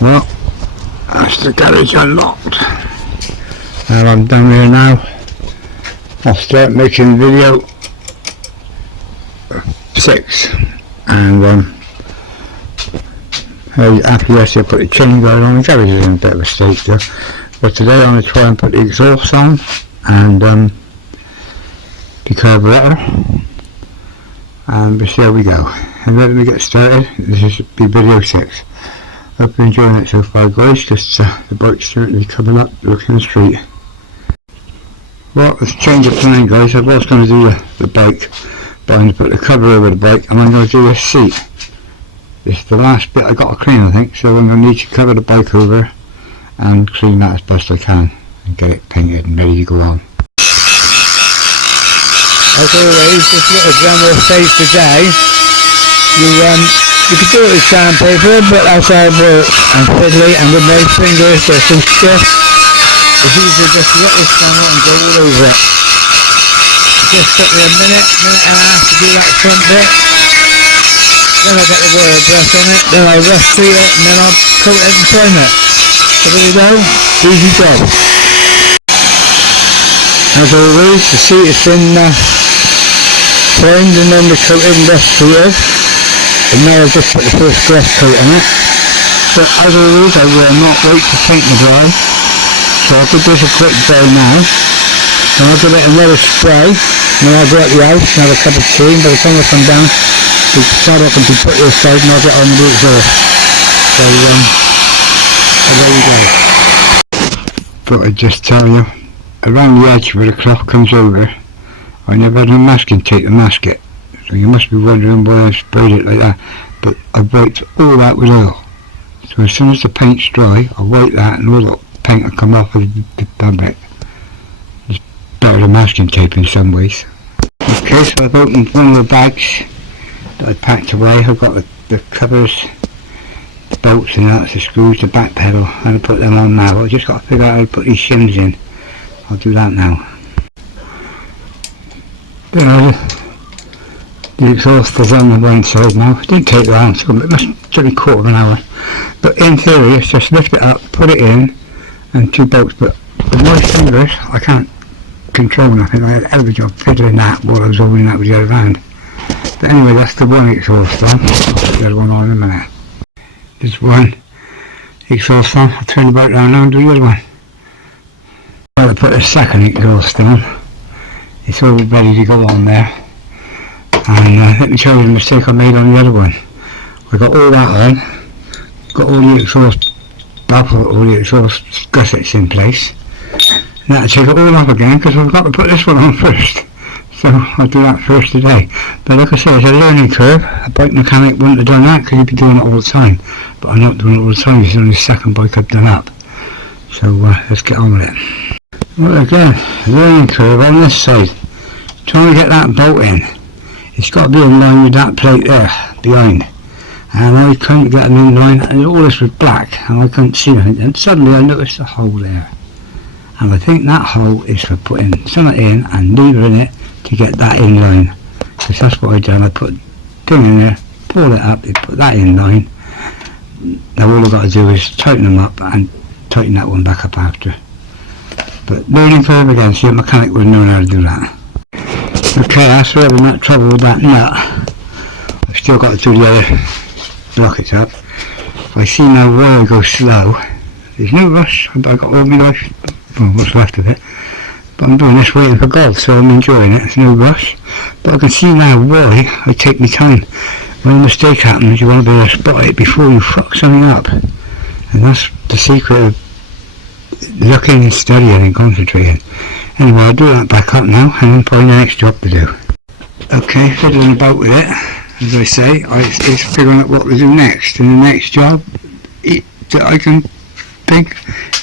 Well, that's the garage unlocked. And I'm down here now. I'll start making video 6. And after yesterday I put the chain guard on. The garage is in a bit of a state still. But today I'm going to try and put the exhaust on and the carburetor. And we'll see how we go. And let me get started. This is be video 6. Hope you're enjoying it so far, guys, because the bike's certainly coming up looking the street. Well, let's change of plan, guys. I was going to do the bike, but I'm going to put the cover over the bike and I'm going to do this seat. This is the last bit I got to clean, I think, so I'm going to need to cover the bike over and clean that as best I can and get it painted and ready to go on. As always, this little demo saves the day. You could do it with sandpaper, but that's hard work and fiddly, and with my fingers they're so stiff. It's easier just to get this camera and go all over it. It just took me a minute and a half to do that front bit. Then I got the wire brush on it, then I rough treat it, and then I'll coat it and prime it. So there you go, easy job. As always, the seat has been primed and then the coated and rough treated. And now I've just put the first grass coat on it. But as always, I will not wait to paint the dry. So I'll give this a quick dry now. Then I'll give it another spray. Then I'll go out the house and have a cup of tea. And by the time I come down, the saddle can be put to the side and I'll get on with the exhaust. So there you go. Thought I'd just tell you, around the edge where the cloth comes over, I never had a masking tape to mask it. So you must be wondering why I sprayed it like that, but I wiped all that with oil. So as soon as the paint's dry, I'll wipe that and all the paint will come off of the fabric. It's better than masking tape in some ways. Okay, so I've opened one of the bags that I packed away. I've got the covers, the bolts and that's the screws, the back pedal. I'm going to put them on now. I've just got to figure out how to put these shims in. I'll do that now. The exhaust is on the one side now. It didn't take long, so it must take a quarter of an hour. But in theory, it's just lift it up, put it in, and 2 bolts. But with my fingers, I can't control nothing. I had a hell of a job fiddling that while I was holding that with the other hand. But anyway, that's the one exhaust on. I'll put the other one on in a minute. There's one exhaust on. I'll turn the bike round now and do the other one. I'll put the second exhaust on. It's all ready to go on there. And let me show you the mistake I made on the other one. I got all that on, got all the exhaust baffle, all the exhaust gussets in place. Now I take it all off again because I've got to put this one on first. So I'll do that first today. But like I say, it's a learning curve. A bike mechanic wouldn't have done that because he'd be doing it all the time. But I'm not doing it all the time. It's only the second bike I've done up. So let's get on with it. Well, again, learning curve on this side. Trying to get that bolt in. It's got to be in line with that plate there, behind. And I couldn't get them in line, and all this was black, and I couldn't see anything. And suddenly I noticed a hole there. And I think that hole is for putting something in and leaving it to get that in line. Because that's what I done. I put a thing in there, pull it up, put that in line. Now all I've got to do is tighten them up and tighten that one back up after. But learning curve again, so a mechanic wouldn't know how to do that. Okay, after having that trouble with that nut, I've still got to do the other blockets up. If I see now why I go slow, there's no rush. I've got all my life, well, what's left of it, but I'm doing this waiting for God, so I'm enjoying it. There's no rush, but I can see now why I take my time. When a mistake happens, you want to be able to spot it before you fuck something up, and that's the secret of looking and studying and concentrating. Anyway, I'll do that back up now and then find the next job to do. Okay, fiddling about with it, as I say, it's figuring out what to do next. And the next job that I can think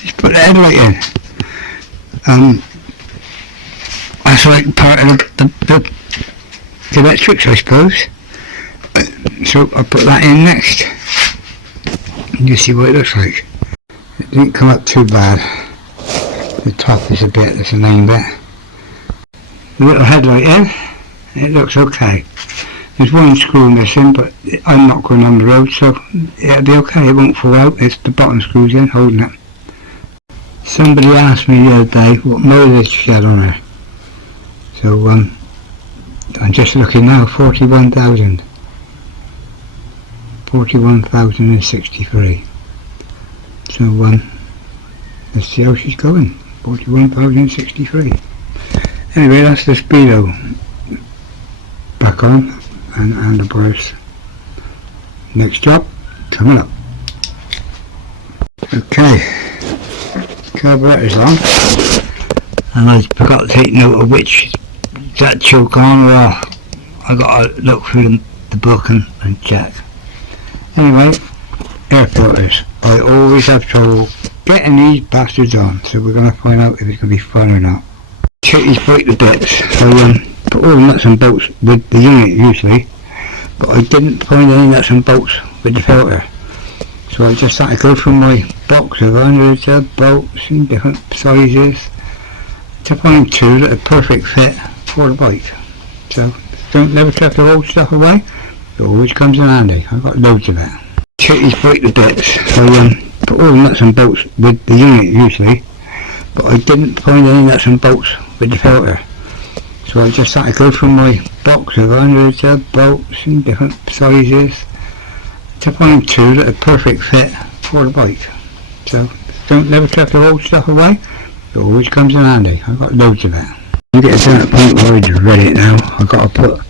is put the headlight in. That's like part of the electrics, I suppose. So I'll put that in next. And you see what it looks like. It didn't come up too bad. The top is a bit, that's the main bit. The little headlight in, it looks okay. There's one screw missing, but I'm not going on the road, so it'll be okay, it won't fall out. It's the bottom screws in holding it. Somebody asked me the other day what mileage she had on her, so I'm just looking now, 41,063. So let's see how she's going. 41,063. Anyway, that's the speedo back on and the bars. Next job coming up. Okay, carburetor's on, and I forgot to take note of which is that choke on, or I got to look through the book and check. Anyway, air filters. I always have trouble getting these bastards on, so we're going to find out if it's going to be fun or not. Check these break the bits. So put all the nuts and bolts with the unit usually, but I didn't find any nuts and bolts with the filter, so I just had to go through my box of hundreds of bolts in different sizes to find two that are perfect fit for the bike. So don't never chuck the old stuff away, it always comes in handy. I've got loads of it. Check these break the bits. So put all the nuts and bolts with the unit usually, but I didn't find any nuts and bolts with the filter, so I just had to go through my box of hundreds of bolts in different sizes to find two that are perfect fit for the bike. So don't never chuck the old stuff away, it always comes in handy. I've got loads of it. You get to that point where I just ready it now. I've got to put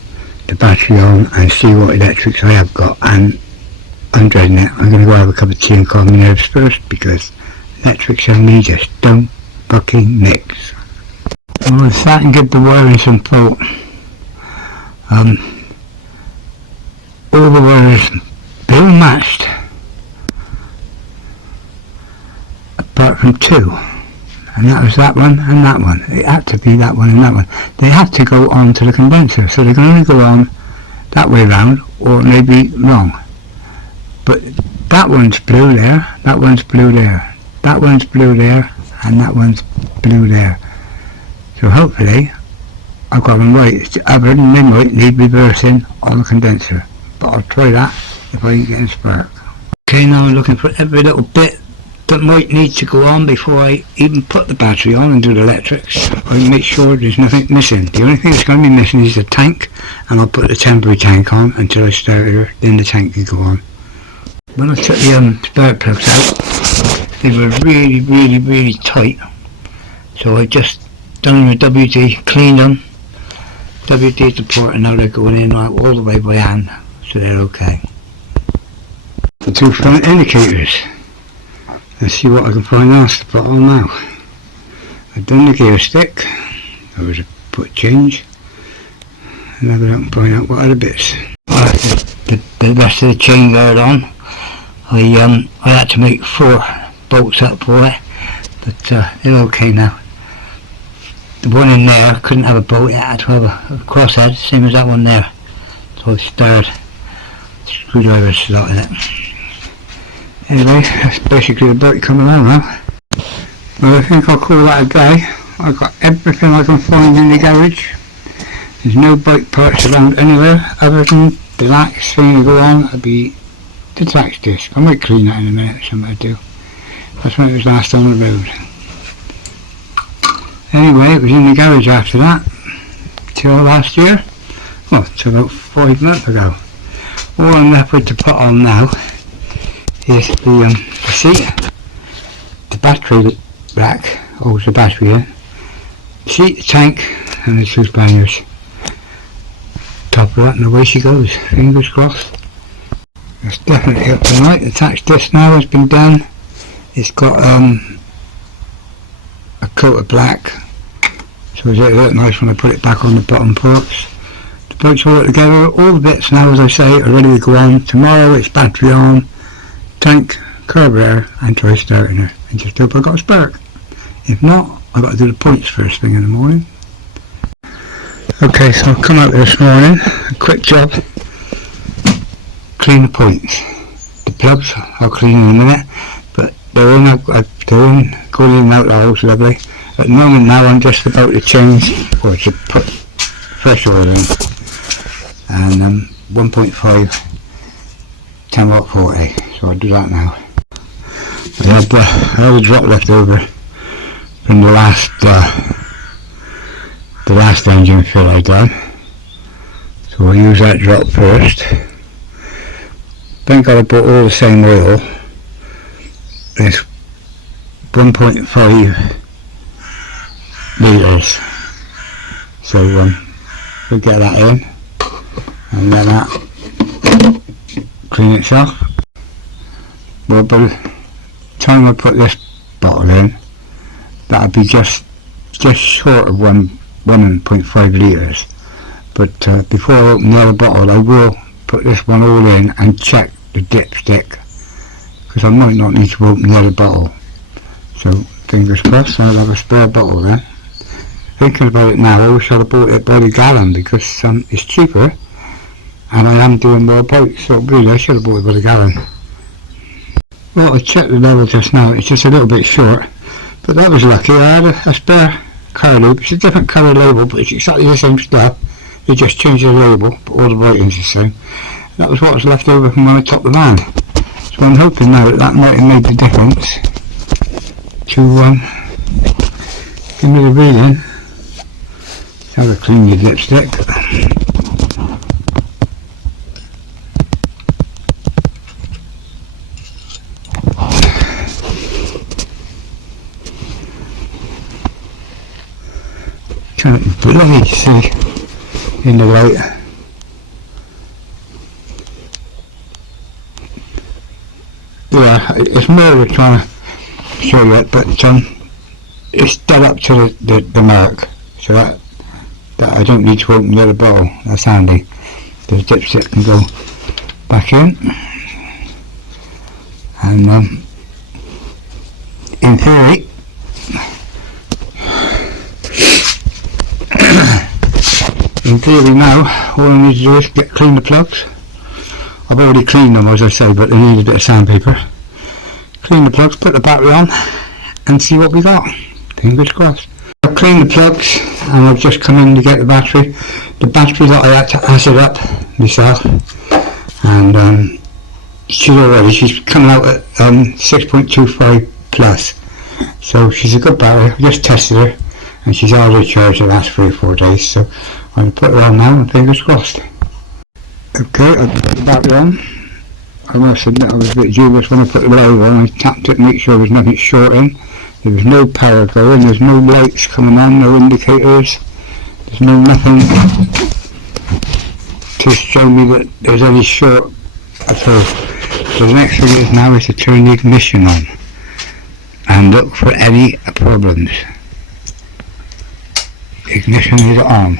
the battery on and see what electrics I have got, and I'm dreading it. I'm going to go have a cup of tea and calm my nerves first, because electrics and me just don't fucking mix. Well, I sat and give the wiring some thought. All the wires, they all matched, apart from two, and that was that one and that one. It had to be that one and that one. They had to go on to the condenser, so they can only go on that way round, or maybe wrong. But that one's blue there, that one's blue there, that one's blue there, and that one's blue there. So hopefully I've got them right. Other than they might need reversing on the condenser, but I'll try that if I can get a spark. Okay, now I'm looking for every little bit that might need to go on before I even put the battery on and do the electrics. I make sure there's nothing missing. The only thing that's going to be missing is the tank, and I'll put the temporary tank on until I start her, then the tank can go on. When I took the spark plugs out, they were really tight, so I just done with WD, cleaned them, WD the port, and now they're going in all the way by hand, so they're okay. The two front indicators. Let's see what I can find else to put on now. I've done the gear stick, there was a put change, and now I can find out what other bits. The rest of the chain guard on. I had to make 4 bolts up for it, but they're okay now. The one in there couldn't have a bolt, it had to have a crosshead, same as that one there. So I started screwdriver slot in it. Anyway, that's basically the bike coming along now. Well, I think I'll call that a day. I've got everything I can find in the garage. There's no bike parts around anywhere other than the last thing to go on would be the tax disc. I might clean that in a minute, something to do. That's when it was last on the road. Anyway, it was in the garage after that, till last year, well, till about 5 months ago. All I'm left with to put on now is the seat, the battery rack, holds the battery in, seat, the tank, and the 2 spanners. Top of that, and away she goes, fingers crossed. It's definitely up tonight. The tax disc now has been done. It's got a coat of black, so it'll look nice when I put it back on the bottom parts. The bike's all together, all the bits now, as I say, are ready to go on. Tomorrow it's battery on, tank, carburetor, and try starting her, and just hope I got a spark. If not, I've got to do the points first thing in the morning. Okay, so I've come out this morning, a quick job, clean the points. The plugs I'll clean in a minute, but they're in going in and out the holes lovely. At the moment now I'm just about to change, or to put fresh oil in, and 1.5 10 watt 40, so I'll do that now. I had a drop left over from the last engine fill I done, so I'll use that drop first. Thank God I bought all the same oil. It's 1.5 litres, so we'll get that in and let that clean itself. Well, by the time I put this bottle in, that'll be just short of 1.5 litres, but before I open the other bottle I will put this one all in and check the dipstick, because I might not need to open the other bottle. So fingers crossed I'll have a spare bottle then. Thinking about it now, I wish I'd have bought it by the gallon, because it's cheaper and I am doing more pipes, so really I should have bought it by the gallon. Well, I checked the level just now, it's just a little bit short, but that was lucky. I had a spare car loop. It's a different colour label, but it's exactly the same stuff. They just changed the label, but all the writing's the same. That was what was left over from when I topped the van. So I'm hoping now that might have made the difference to give me the reading. Let's have a clean your dipstick. Can't bloody see in the light. Yeah, it's more of trying to show you it, but it's dead up to the mark, so that I don't need to open the other bottle. That's handy. The dipstick can go back in, and in theory now, all I need to do is clean the plugs. I've already cleaned them, as I say, but they need a bit of sandpaper. Clean the plugs, put the battery on, and see what we got. Fingers crossed. I've cleaned the plugs, and I've just come in to get the battery. The battery that I had to acid up myself, and she's coming out at 6.25 plus. So she's a good battery. I just tested her, and she's already charged the last 3 or 4 days. So I'll put her on now, and fingers crossed. Okay, I put the battery on. I must admit I was a bit dubious when I put the load on. I tapped it to make sure there was nothing shorting. There was no power going, there's no lights coming on, no indicators. There's nothing to show me that there's any short at all. So the next thing is now is to turn the ignition on and look for any problems. Ignition is on,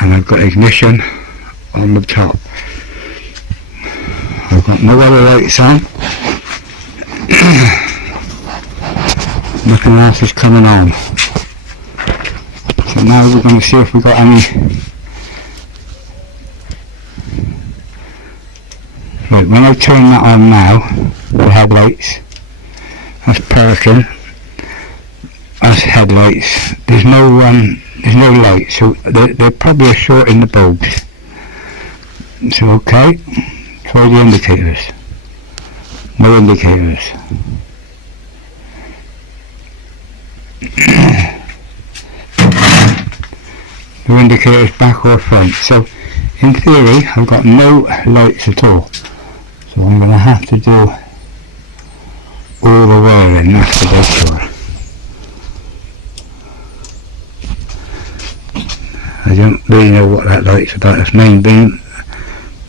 and I've got ignition on the top. I've got no other lights on. Nothing else is coming on. So now we're going to see if we've got any. Right, when I turn that on now, the headlights, that's perking. That's headlights. There's no light, so they're probably a short in the bulbs. So okay, try the indicators. No indicators. No indicators back or front. So in theory I've got no lights at all. So I'm going to have to do all the wiring, that's to be sure. I don't really know what that light's about. That's main beam,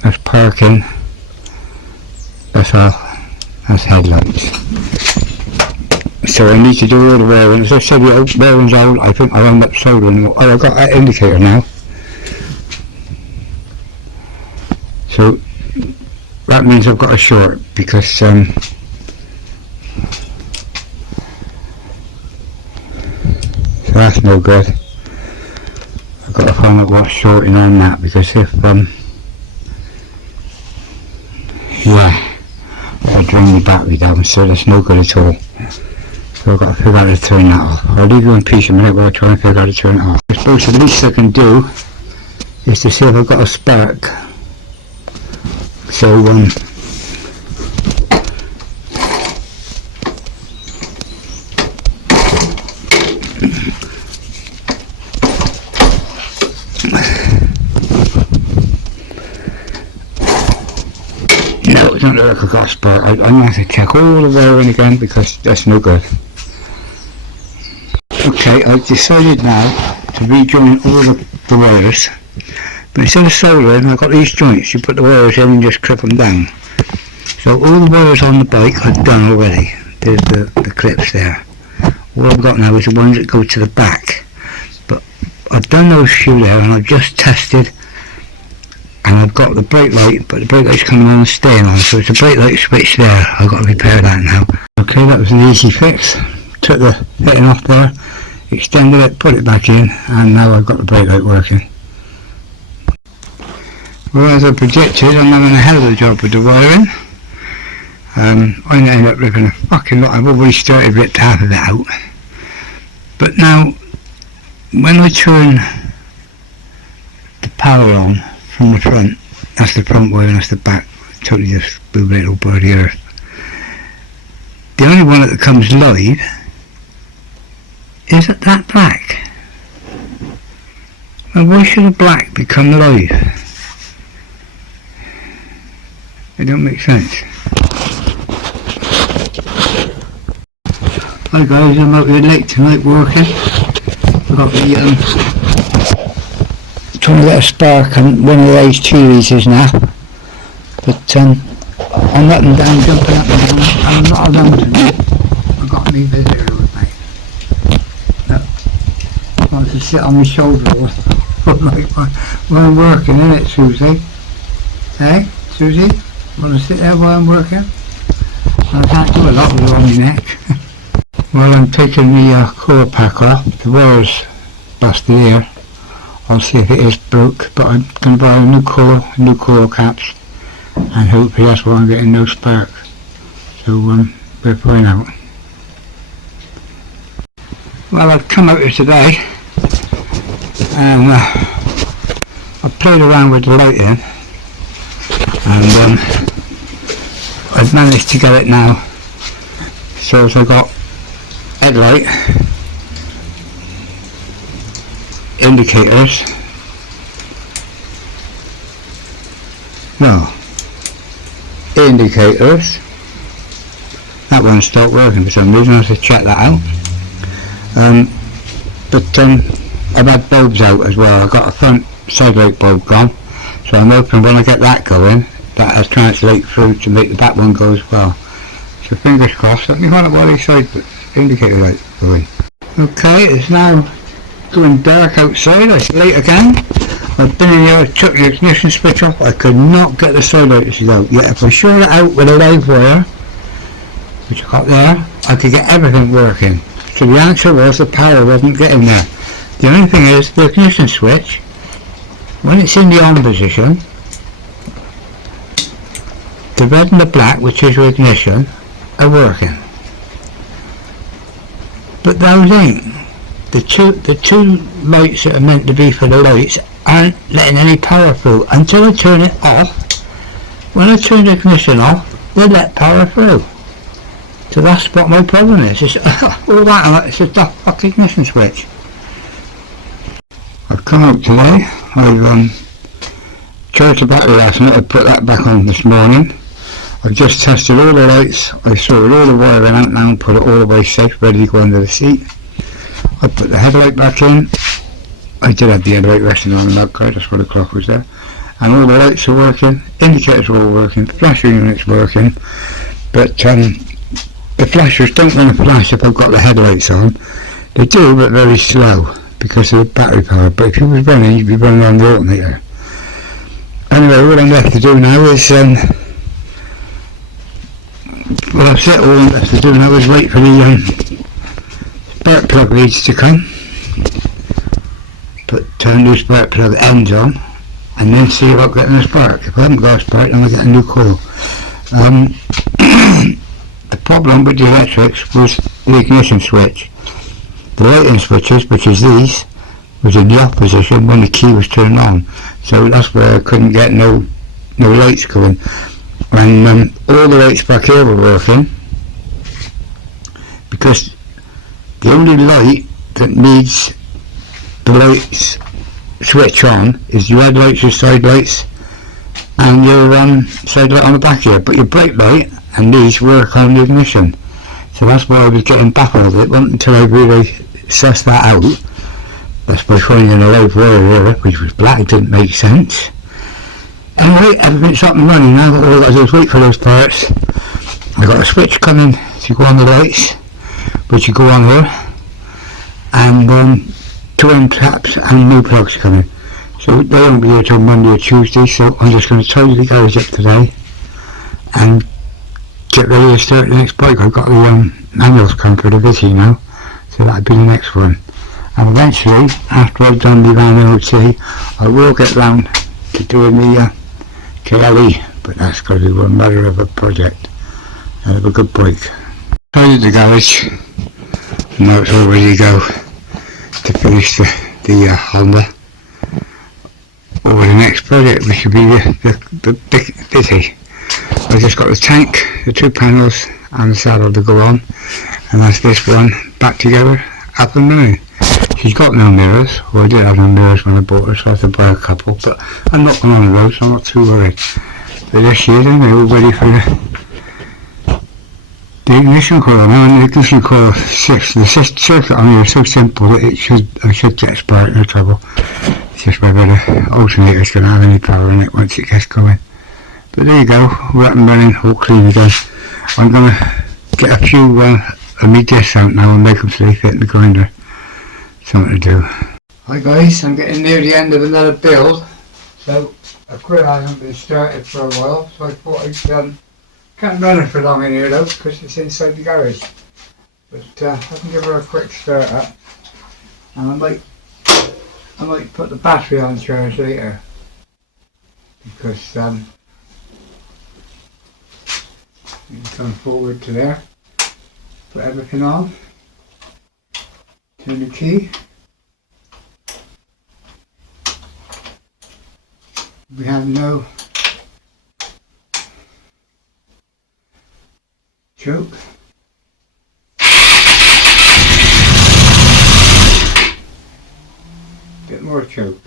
that's parking, that's headlights. So I need to do all the wiring. As I said, the wiring's old. I think I'll end up soldering. Oh, I've got that indicator now. So that means I've got a short, because so that's no good. I've got to find out what's shorting on that, because if yeah, I'll drain the battery down, so that's no good at all. So I've got to figure out how to turn that off. I'll leave you in peace a minute while I try and figure out how to turn it off. I suppose the least I can do is to see if I've got a spark So no, it's not like I got a spark. I'm going to have to check all the wiring again because that's no good. Okay, I've decided now to rejoin all the wires, but instead of soldering, I've got these joints. You put the wires in and just clip them down. So all the wires on the bike I've done already. There's the clips there. All I've got now is the ones that go to the back. But I've done those few there and I've just tested, and I've got the brake light, but the brake light's coming on and staying on, so it's a brake light switch there. I've got to repair that now. Okay, that was an easy fix. Took the fitting off there, extended it, put it back in, and now I've got the brake light working. Well, as I predicted, I'm having a hell of a job with the wiring. I ended up ripping a fucking lot. I've already started ripped half of it out. But now, when I turn the power on from the front, that's the front wire and that's the back, totally just blew it all by the earth. The only one that comes live is that black. Now why should a black become live? It don't make sense. Hi guys, I'm out here late tonight working. I've got the trying to get a spark on one of those TVs now. But I'm up and down, jumping up and down. I'm not alone tonight. I've got a new visitor with me. I want to sit on my shoulder all night while I'm working, innit, Susie? Hey, Susie? Want to sit there while I'm working? I can't do a lot with it on my neck. While I'm taking the coil pack off, the wire's busted here. I'll see if it is broke, but I'm going to buy a new coil caps, and hopefully that's why I'm getting no spark. So we're pulling out. Well, I've come out here today and I've played around with the lighting, and I've managed to get it now. So I've got headlight, indicators, that one stopped working for some reason. I have to check that out. But I've had bulbs out as well. I've got a front side light bulb gone, so I'm hoping when I get that going, that has translate through to make the back one go as well. So fingers crossed. Let me find out what these side indicator light going. Okay, it's now going dark outside. It's late again. I've been in here, I took the ignition switch off. I could not get the side light to go. Yet if I short it out with a live wire, which I got there, I could get everything working. So the answer was the power wasn't getting there. The only thing is the ignition switch, when it's in the on position, the red and the black, which is your ignition, are working. But those ain't. The two lights that are meant to be for the lights aren't letting any power through until I turn it off. When I turn the ignition off, they let power through. So that's what my problem is. It's all that, it's just the fucking ignition switch. I've come out today. I've charged the battery last night. I put that back on this morning. I've just tested all the lights. I sorted all the wiring out now and put it all the way safe, ready to go under the seat. I put the headlight back in. I did have the headlight resting on the lug card, that's why the clock was there. And all the lights are working, indicators are all working, flasher unit's working. But the flashers don't want to flash if I've got the headlights on. They do, but very slow because of the battery power. But if you was running, you'd be running on the alternator. Anyway, what I'm left to do now is well, that's it. All I'm left to do now is wait for the spark plug leads to come, put new spark plug ends on, and then see about getting a spark. If I haven't got a spark, then I'll get a new coil. The problem with the electrics was the ignition switch. The lighting switches, which is these, was in the off position when the key was turned on. So that's where I couldn't get no no lights going. When all the lights back here were working, because the only light that needs the lights switch on is your headlights, your side lights, and your side light on the back here, but your brake light and these work on the ignition. So that's why I was getting baffled. It wasn't until I really sussed that out, that's by finding a live wire here, which was black, it didn't make sense. Anyway, everything's up and running now. All I've got to do is wait for those parts. I've got a switch coming to go on the lights, which you go on here, and 2 end taps and new plugs coming. So they won't be here till Monday or Tuesday, so I'm just going to tidy the garage up today and get ready to start the next bike. I've got the manuals coming for the Viti now, so that'll be the next one. And eventually, after I've done the van MOT, I will get round to doing the KLE, but that's got to be one matter of a project. I have a good bike. Tidied the garage, and now it's all ready to go to finish the Honda. Over the next project, which will be the big Viti. I've just got the tank, the 2 panels and the saddle to go on, and that's this one back together, up and running. She's got no mirrors, well I did have no mirrors when I bought her, so I have to buy a couple, but I'm not on one of those, so I'm not too worried. But there she is, anyway, all ready for the ignition coil now, and the ignition coil 6. The circuit on here is so simple that I should get a spark, no trouble. It's just whether the alternator's going to have any power in it once it gets going. But there you go, we're up and running, all clean again. I'm going to get a few of my discs out now and make them so they fit in the grinder. Something to do. Hi guys, I'm getting near the end of another build, so a grill hasn't been started for a while, so I thought I'd can't run it for long in here though, because it's inside the garage. But I can give her a quick start up, and I might put the battery on charge later, because you can come forward to there, put everything on, turn the key. We have no choke. Bit more choke.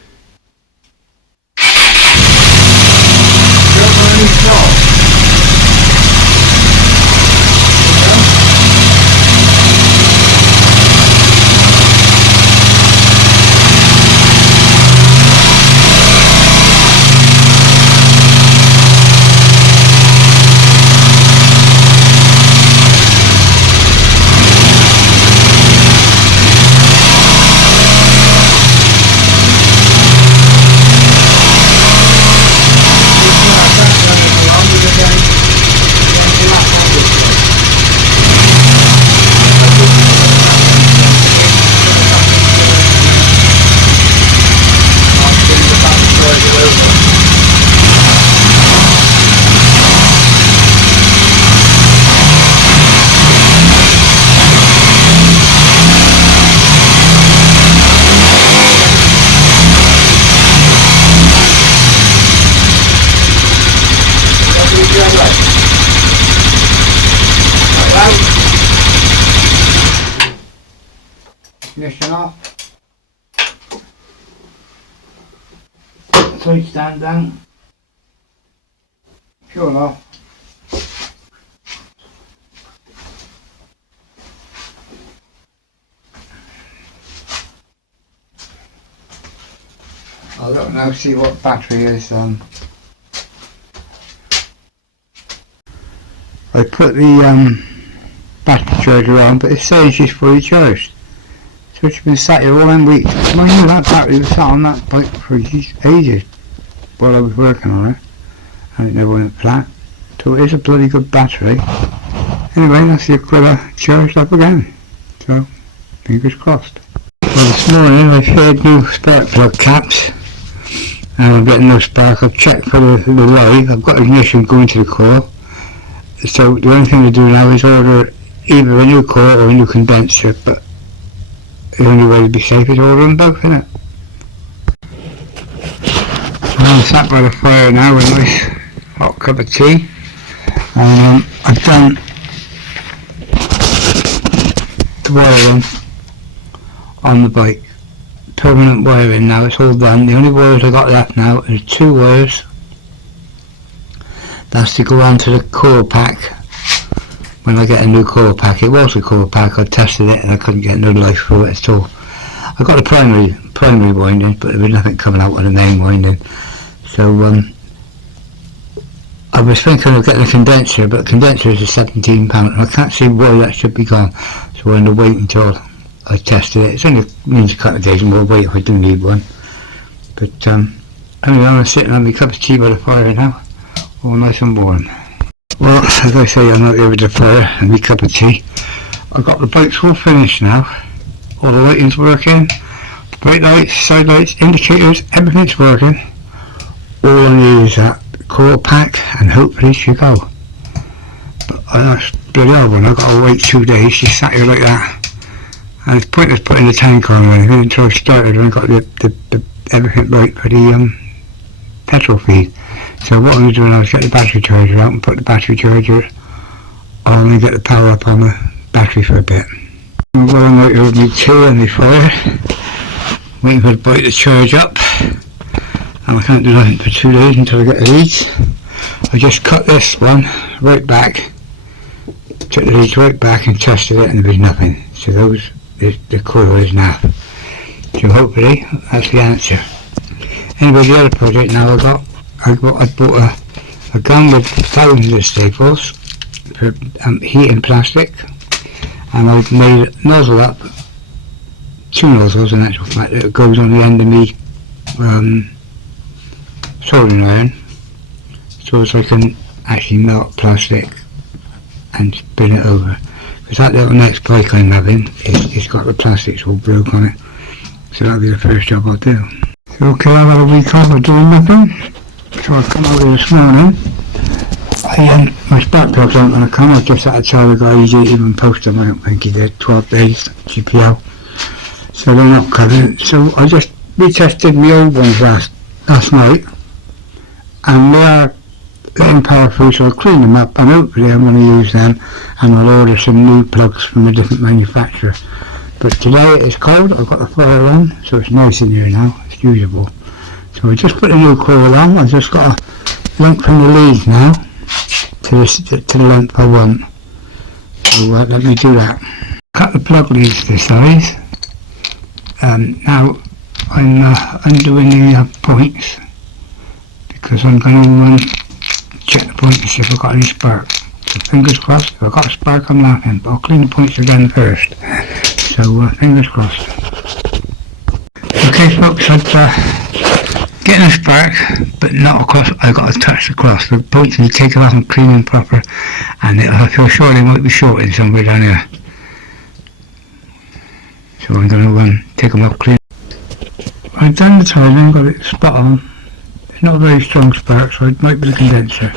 Ignition off. Switch stand down. Fuel off. I'll look now, see what battery is on. I put the battery charger on, but it's saying she's fully charged. So she's been sat here all them weeks. Mind you, that battery was sat on that bike for ages while I was working on it, and it never went flat. So it is a bloody good battery. Anyway, that's the Aquila charged up again. So, fingers crossed. Well, this morning I fitted new spark plug caps, and I'm getting no spark. I've checked for the light. I've got ignition going to the coil. So the only thing to do now is order either a new coil or a new condenser, but the only way to be safe is order them both, isn't it? So I'm sat by the fire now with a nice hot cup of tea, and I've done the wiring on the bike, permanent wiring now, it's all done. The only wires I got left now is 2 wires. That's to go on to the coil pack when I get a new coil pack. It was a coil pack, I tested it and I couldn't get no life through it at all. I got the primary winding, but there was nothing coming out with the main winding. So I was thinking of getting a condenser, but the condenser is a £17 and I can't see why that should be gone. So we're going to wait until I tested it. It's only means a couple of days and we'll wait if I do need one. But anyway, I'm sitting on my cup of tea by the fire now, all nice and warm. Well, as I say, I'm out here with the fire and my cup of tea. I've got the bikes all finished now. All the lighting's working, brake lights, side lights, indicators, everything's working. All I need is that coil pack and hopefully it should go. But that's bloody hard one, I've got to wait 2 days, just sat here like that. And it's pointless putting the tank on or anything until I started and I got the everything right for the petrol feed. So what I was doing, I was getting the battery charger out and put the battery charger on and get the power up on the battery for a bit. Well, I'm out here with my tea and my fire, waiting for the bike to charge up, and I can't do nothing for 2 days until I get the leads. I just cut this one right back, took the leads right back and tested it and there was nothing. So the coil is naff. So hopefully that's the answer. Anyway, the other project now I bought a gun with thousands of staples for heating plastic, and I've made a nozzle up, 2 nozzles in actual fact, that goes on the end of me soldering iron, so I can actually melt plastic and spin it over. Because that little next bike I'm having, it's got the plastics all broke on it, so that'll be the first job I'll do. So okay, I've had a week off of doing nothing, so I've come over this morning. My spark plugs aren't going to come. I just had to tell the guy he didn't even post them. I don't think he did. 12 days GPL, so they're not coming. So I just retested my old ones last night, and they are getting powerful, so I'll clean them up and hopefully I'm going to use them, and I'll order some new plugs from a different manufacturer. But today it's cold, I've got the fire on, so it's nice in here now, it's usable. So I just put a new coil on. I've just got a link from the lead now to the length I want. So let me do that. Cut the plug leads to size. Now I'm undoing the points because I'm going to check the points and see if I've got any spark. So fingers crossed. If I've got a spark I'm laughing, but I'll clean the points again first. So fingers crossed. Okay folks, I'm getting a spark, but not across. I've got to touch the cross. The points need to take it off and clean them proper, and I feel sure they might be shorting somewhere down here. So I'm going to take them off clean. I've done the timing, got it spot on. It's not a very strong spark, so it might be the condenser.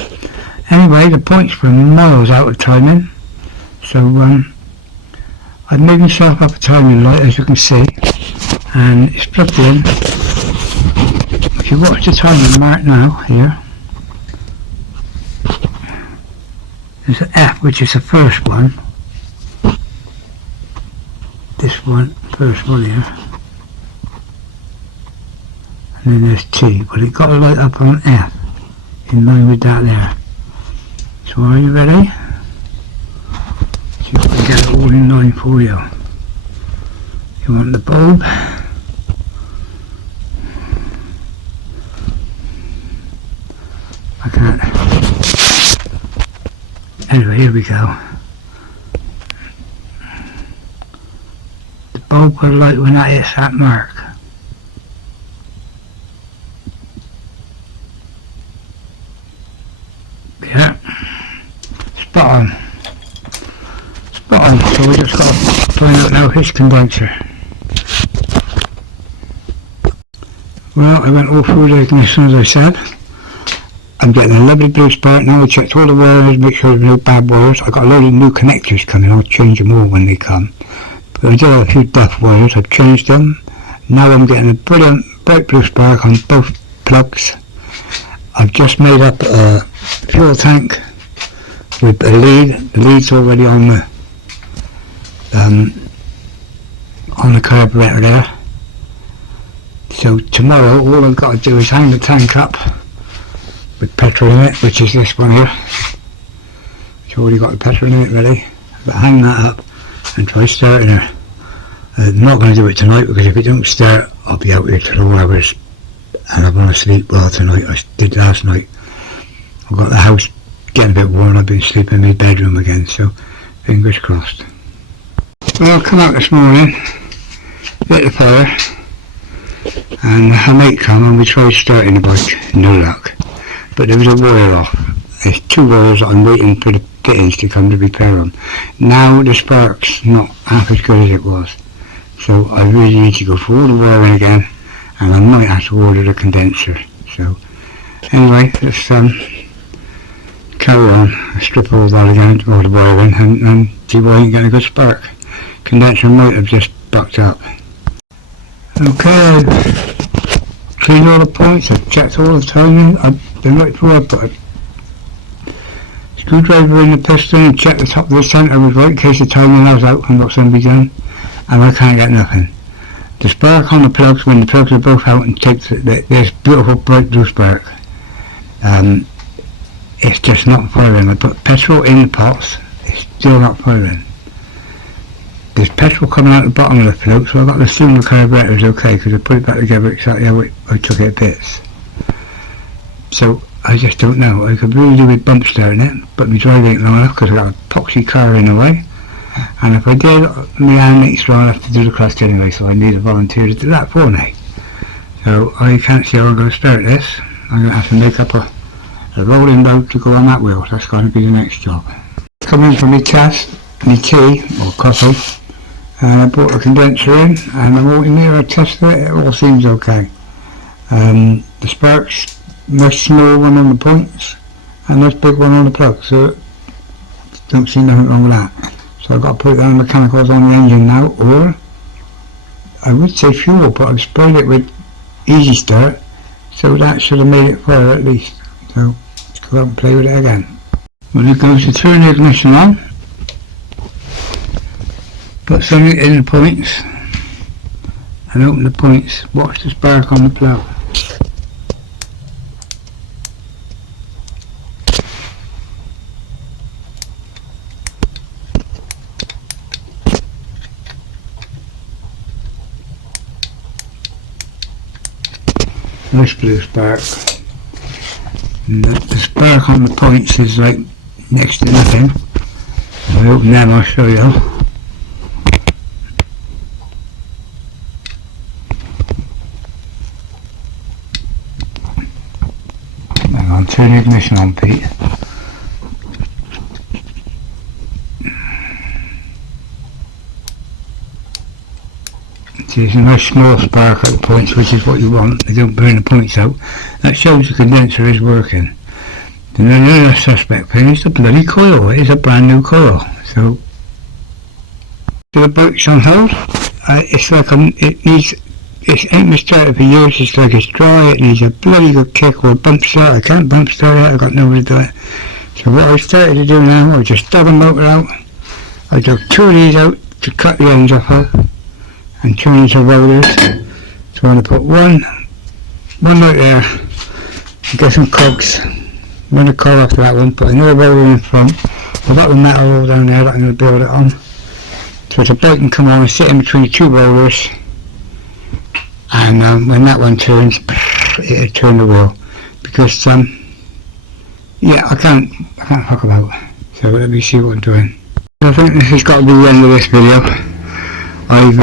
Anyway, the points were miles out of timing, so I've made myself up a timing light, as you can see, and it's plugged in. If you watch the timing mark now, here, there's an F, which is the first one. This one, first one here. And then there's T, but it got a light up on F, in line with that there. So are you ready? See if I can get it all in line for you. You want the bulb. I can't. Anyway, here we go. The bulb will light when that hits that mark. Yeah, spot on. Spot on. So we just got to find out now his condenser. Well, I went all through the ignition as I said. I'm getting a lovely blue spark now. I checked all the wires, make sure there's no bad wires. I've got a load of new connectors coming. I'll change them all when they come. But I do have a few duff wires. I've changed them. Now I'm getting a brilliant bright blue spark on both plugs. I've just made up a fuel tank with a lead. The lead's already on the carburetor there. So tomorrow all I've got to do is hang the tank up with petrol in it, which is this one here. It's already got the petrol in it ready. But hang that up and try starting her. I'm not going to do it tonight because if it don't start I'll be out here till all hours and I want to sleep well tonight. I did last night. I've got the house getting a bit warm. I've been sleeping in my bedroom again, so fingers crossed. Well, I come out this morning, lit the fire, and her mate come and we tried starting the bike, no luck. But there was a wire off. There's 2 wires that I'm waiting for the fittings to come to repair them. Now the spark's not half as good as it was, so I really need to go for all the wiring again, and I might have to order the condenser. So anyway, let's carry on, strip all that again, all the wiring, and see why I ain't getting a good spark. Condenser might have just bucked up. Okay, I've cleaned all the points, I've checked all the timing. I've been right through. I put a screwdriver in the piston and checked the top of the centre was right in case the timing was out and what's going to be done, and I can't get nothing. The spark on the plugs, when the plugs are both out and takes this beautiful bright blue spark, it's just not firing. I put petrol in the pots, it's still not firing. There's petrol coming out the bottom of the plug, so I've got to assume the carburetor is okay because I put it back together exactly how I took it to bits. So I just don't know. I could really do with bump starting it, but my drive ain't long enough because I've got a epoxy car in the way, and if I did, my hand ain't strong enough to do the clutch anyway, so I need a volunteer to do that for me. So I can't see how I'm going to start this. I'm going to have to make up a rolling load to go on that wheel. That's going to be the next job. Come in for my test, my tea or coffee, and I brought a condenser in and I'm walking there, I tested it, it all seems okay. The sparks, nice small one on the points and nice big one on the plug, so don't see nothing wrong with that. So I've got to put down the mechanicals on the engine now, or I would say fuel, but I've sprayed it with Easy Start, so that should have made it fire at least. So let's go out and play with it again. When it goes to turn the ignition on, put something in the points and open the points, watch the spark on the plug. Nice blue spark. And the spark on the points is like next to nothing. If I open them I'll show you. Hang on, turn the ignition on, Pete. There's a nice small spark at the points, which is what you want. They don't burn the points out. That shows the condenser is working. Then another suspect thing is the bloody coil. It is a brand new coil. So the bike's on hold. It's like it ain't been started for years. It's like it's dry. It needs a bloody good kick or a bump start. I can't bump start it. I've got nowhere to do it. So what I started to do now, I just dug the motor out. I dug 2 of these out to cut the ends off of and turn into rollers. So I'm going to put one right there, get some cogs, run a coil after that one, put another roller in front. I've got the metal all down there that I'm going to build it on. So the bike can come on and sit in between the 2 rollers, and when that one turns, it'll turn the wheel. Because yeah, I can't fuck about. So let me see what I'm doing. I think this has got to be the end of this video. I've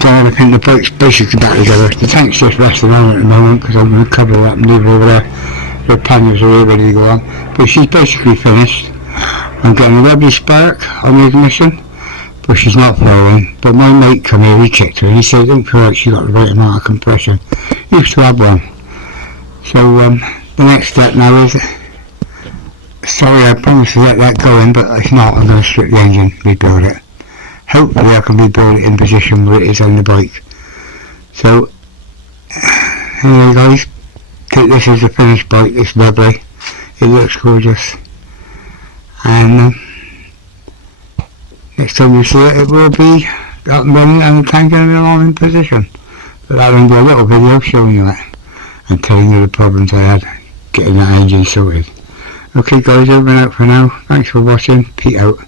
done everything. The bike's basically back together. The tank's just resting on at the moment because I'm going to cover that and leave it over there. The panels are all ready to go on. But she's basically finished. I'm getting a lovely spark on the ignition, but she's not firing. But my mate come here, he checked her and he said it don't feel like she got the right amount of compression. Used to have one. So the next step now is, sorry, I promised to let that go in, but if not, I'm going to strip the engine, rebuild it. Hopefully I can rebuild it in position where it is on the bike. So anyway guys, think this is the finished bike. It's lovely, it looks gorgeous, and next time you see it, it will be up and running and the tank and the alarm in position. But I'll do a little video showing you that and telling you the problems I had getting that engine sorted. Okay guys, over and out for now. Thanks for watching. Pete out.